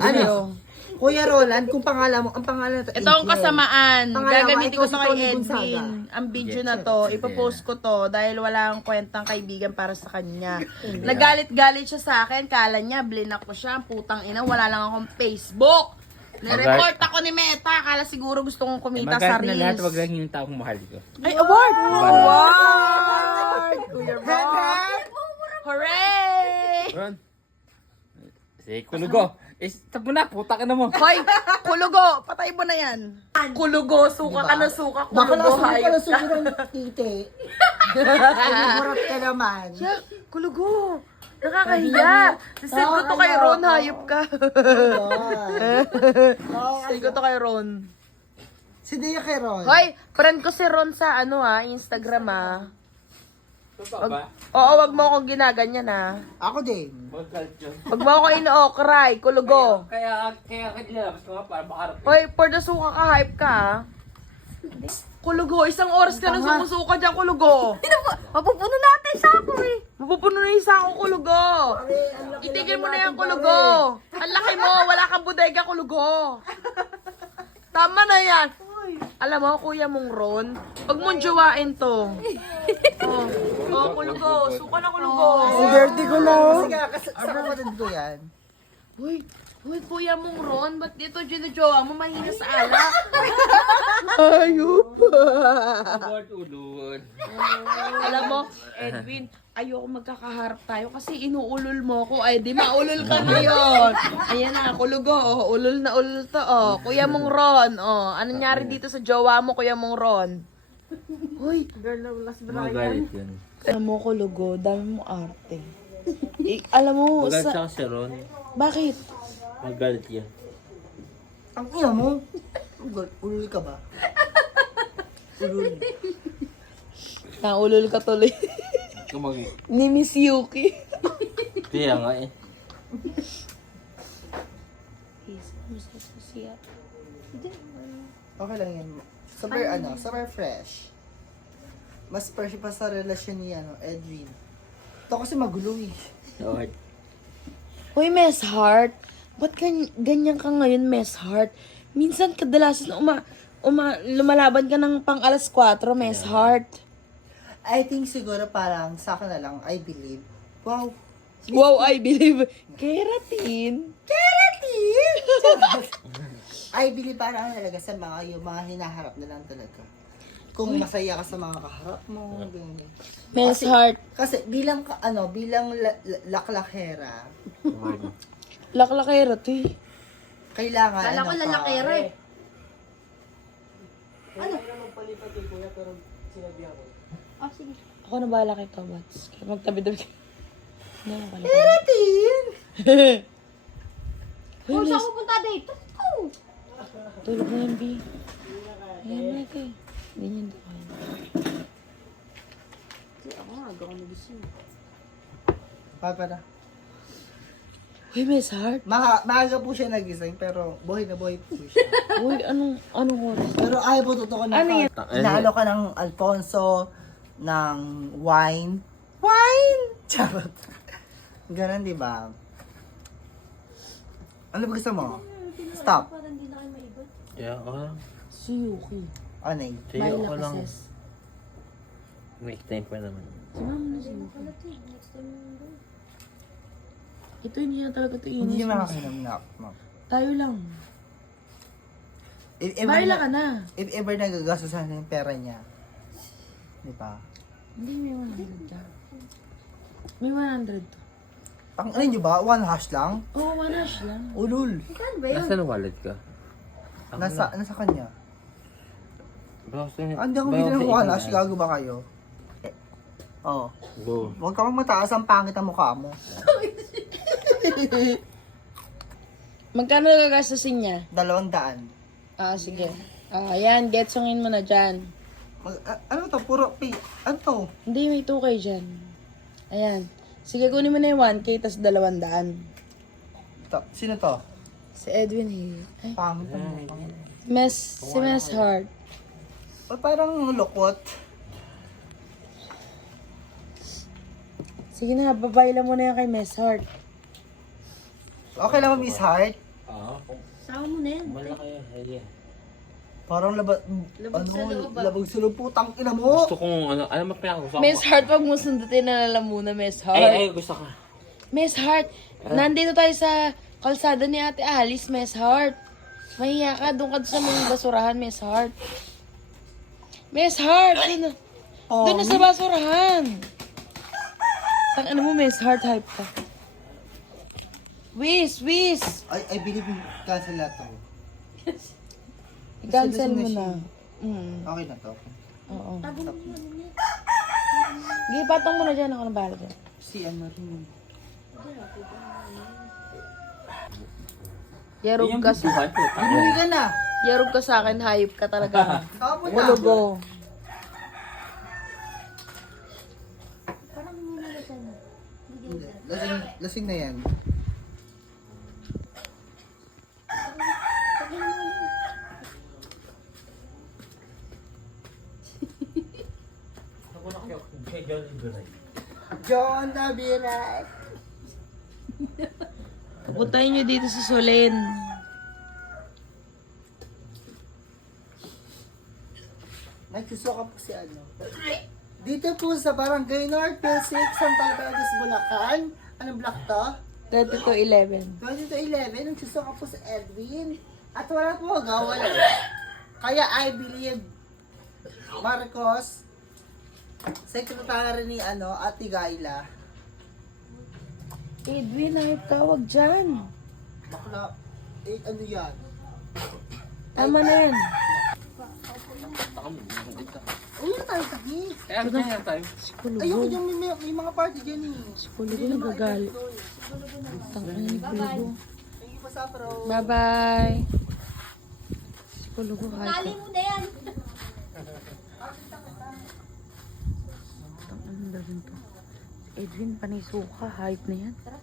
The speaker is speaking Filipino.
Ano? Kuya Roland, kung pangalan mo, ang pangalan na to, Ito ang Adrian. kasamaan. Pangalan mo, Gagamitin ikaw ko si to kay Tony Gonzaga. Edwin. Ang video na to, ipopost ko to dahil wala akong kwentang kaibigan para sa kanya. Nagalit-galit siya sa akin. Kala niya, blinak ko siya. Putang ina, wala lang akong Facebook. Nireport ako ni Meta. Kala siguro gusto kong kumita sa Magalit na lahat, Reels. wag lang yung taong mahal ko. Ay, award! Award! Kuya Rock! Hooray! Ron. Si Kulugo. Stop mo na, puta ka na mo. Hoy, Kulugo, patay mo na yan. Kulugo, suka ka na suka. Baka Kulugo, nasunog ka hayop na ka. sobrang titi. Ay, ka naman. Siya, Kulugo. Nakakahiya. Send ko to kay Ron, hayop ka. Send ko to kay Ron. Si Dia kay Ron. Hoy, friend ko si Ron sa Instagram Totoo ba? Oo, wag mo akong ginaganyan Ako din. Magalit yun. Wag mo ako ino-okray, Kulugo. Kaya nilabas ko nga para makarap. Hoy, for the suka ka, hype ka Kulugo, isang oras ka nang sumusuka dyan, Kulugo. Mapupuno natin sa ako eh. Mapupuno na yung sako, Kulugo. Itigil mo na yan, Kulugo. Ang laki mo, wala kang bodega, Kulugo. Tama na yan. Alam mo, kuya mong Ron, pag mong jowain to. Kulugo. Suka na, Kulugo. Dirty ko na. Sige, sa kapatid ko yan. Uy, kuya mong Ron, ba't dito ginajowa mo mahina sa alak? Ayup. Award ulun. Alam mo, Edwin, ayoko magkakaharap tayo kasi inuulol mo ko. Ay, di maulol ka ngayon. Ayan na, Kulugo. Oh, ulol na ulol to. Oh. Kuya mong Ron. Oh, anong nangyari dito sa jowa mo, kuya mong Ron? Uy, Magalit yun. alam mo, Kulugo, dami mo arte. Alam mo, Magalit siya kasi Ron. bakit? Magalit yan. Ang ina mo. Ulul ka ba? Ulul. Naulol ka tuloy. Kumagi. Ni Miss Yuki. Kaya nga eh. Okay lang yan. Super fresh. Mas fresh pa sa relasyon ni Edwin. Ito kasi magulo eh. Okay. Uy, Miss Heart. Ba't ganyan ka ngayon, Miss Heart? Minsan kadalasan lumalaban ka ng pang alas 4, Miss Heart. I think siguro parang sa akin na lang, I believe. Wow. Wow, I believe. Keratin. Keratin! I believe parang talaga sa yung mga hinaharap na lang talaga. Kung masaya ka sa mga kaharap mo, ganyan. Miss Heart. Kasi bilang laklakera, Laklakera to eh. kailangan Kala ko lalakera eh. Oh, sige. Ako na bahala kay Kabats. Kaya magtabi-tabi kayo. Keratin! Kung saan ko punta dito? Oh. Tulog na yan, B. Ayan mo na kayo. Ganyan to kayo. Ako nga, ako nagising. Papa na. Uy, Miss Heart. Maaga po siya nagising, pero buhay na buhay po siya. Uy, anong oras? Pero ayaw po totoo na Ano yan? Naalo ka ng Alfonso, ng wine. Wine! Charot. Ganon, di ba? Ano ba gusto mo? Stop. Parang hindi na kayo maibot. Kaya ako lang. Si Yuki. Ano eh? Kaya ako lang. Sis. Next time pa naman. Sumama na si Yuki. Next time yung bro. Ito hindi na talaga ito inis. Hindi niya makakainom na. Tayo lang. If ever, Baila ka na. if ever nagagastusan na yung pera niya. Di ba? Hindi, may 100 ka. May 100 to. Ang ano nyo ba? One hash lang? Oo, 1 hash lang. Ulul. Saan ba yun? Nasaan ang wallet ka? Nasa kanya. Bawas Hindi ako bigyan ng one hash. Gago ba kayo? Oh. Go. Huwag ka mataas ang pangit ang mukha mo. Magkano gagastusin niya? 200. Ah, sige. Ah, ayan, getsongin mo na dyan. Ano to? Puro pay. Ano to? Hindi, may 2K dyan. Ayan. Sige, kunin mo na yung 1K, tas 200. Sino to? Si Edwin eh. Ay, Pangit ang mukha. si Miss Heart. Parang lukot. Sige na, babayla mo na yan kay Miss Heart. Okay lang, Miss Heart. Ako mo na yan. Malaki eh. Parang labag sa loob, putang ina mo. Gusto kong ano mo pinakagusto ko? Miss Heart, wag mo sundutin na lalamunan, Miss Heart. Ay, gusto ka. Miss Heart, nandito tayo sa kalsada ni Ate Alice, Miss Heart. Mahiya ka, doon ka sa mga basurahan, Miss Heart. Miss Heart, doon na sa basurahan. Ano mo, Miss Heart, hype ka. Wish. I believe in cancel lahat to. I-cancel mo na. Okay na to. Oo. Tago mo yun. Sige, patong mo na dyan. Ako na bahala dyan. Si ano rin. Yarog ka sa... buhay po. Umuwi ka na. Yarog ka sa akin, hype ka talaga. Saan mo na? Ulugo. Parang minalasan na. Hindi. Lasing na yan. John Dabirak. Pupuntahin nyo dito sa Solen. Nagsusuka po si ano. Dito po sa Barangay North, P6, Santa Cruz, Bulacan. Anong block to? 2211. 2011, nagsusuka po si Edwin. At wala po magawala. Kaya I believe Marcos, secretary ni Ate Gayla. Edwin, hype ka, wag dyan. Bakla, ano yan? Tama na yan. Uy, tayo tahi. Kaya kaya tayo. Si Ayoko Kulugo. yung may mga party dyan eh. Si Kulugo nagagalit. Tangina ni Kulugo. Thank you pa sa pro. Bye-bye. Si Kulugo, hype Tali ka. mo na yan. Tangina na rin to. Edwin, panisuka, hype na yan. Tara,